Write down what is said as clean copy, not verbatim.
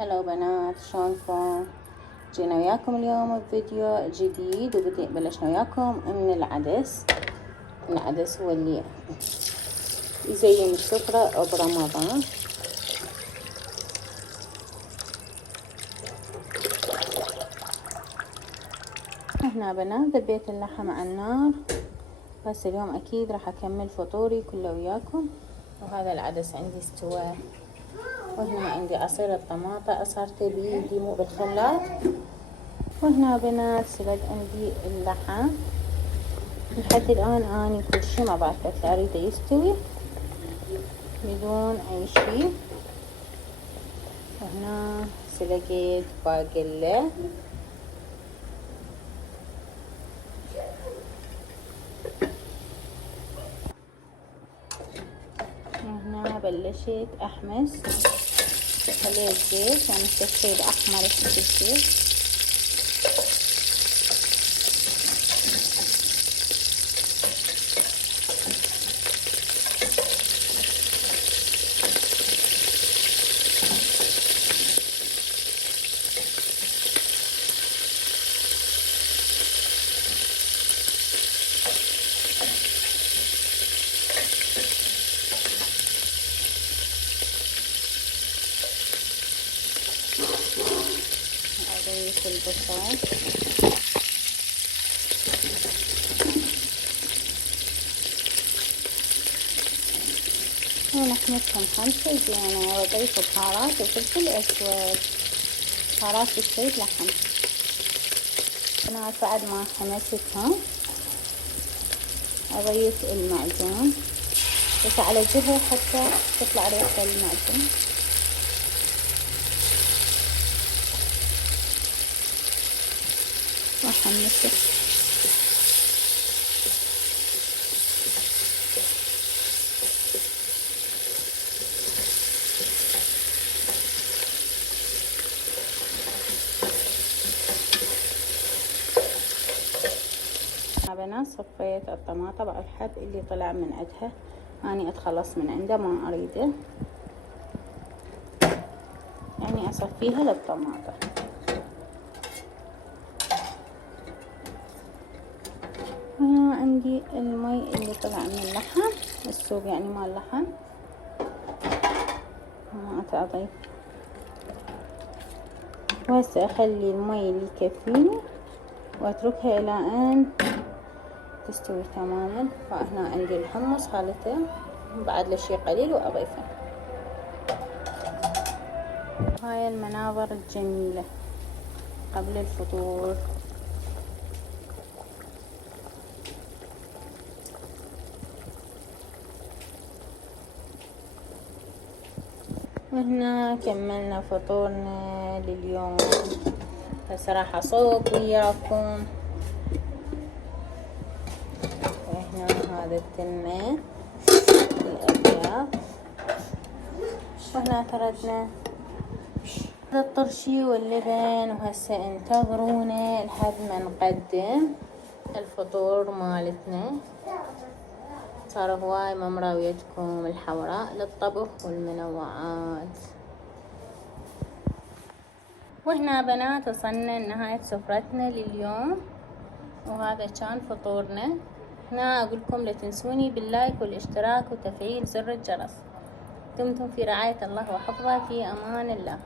هلا بنات، شلونكم؟ جينا وياكم اليوم بفيديو جديد بلشنا وياكم من العدس هو اللي يزين السفرة برمضان. هنا بنات ذبيت اللحم على النار، بس اليوم اكيد راح اكمل فطوري كله وياكم. وهذا العدس عندي استوى، وهنا عندي عصير الطماطة أصرته بيدي مو بالخلاط. وهنا بنات سلق عندي اللحم. لحد الآن أني كل شي ما بعرف أريده يستوي بدون أي شي. وهنا سلقيت باقلة، وهنا بلشت أحمس. خليت زيت يعني التسخير أحمر في الزيت. أضيف البصل، ونحمسهم خمسة زينة، وأضيف بهارات وفلفل أسود، بهارات بشوية لحم. أنا بعد ما حمستهم أضيف المعجون بس على جهة حتى تطلع ريحة المعجون. وأحمسه. بنات صفيت الطماطة بعد الحب اللي طلع من عندها، أني أتخلص من عنده ما أريده، يعني أصفيها للطماطة. هنا عندي المي اللي طلع من اللحم، السوق يعني مال اللحم، ما أضيف. وهسه أخلي المي اللي يكفيني وأتركها إلى أن تستوي تماما. فهنا عندي الحمص خالته بعد له شي قليل وأضيفه. هاي المناظر الجميلة قبل الفطور. وهنا كملنا فطورنا لليوم. هسه راح أصوب وياكم. وهنا هذا التمة الأبيض، وهنا تردنا هذا الطرشي واللبن. وهسه انتظرونا لحد ما نقدم الفطور مالتنا. صار هواي ممراويتكم الحوراء للطبخ والمنوعات. وهنا بنات وصلنا لنهاية سفرتنا لليوم، وهذا كان فطورنا. هنا أقول لكم لا تنسوني باللايك والاشتراك وتفعيل زر الجرس. دمتم في رعاية الله وحفظه، في أمان الله.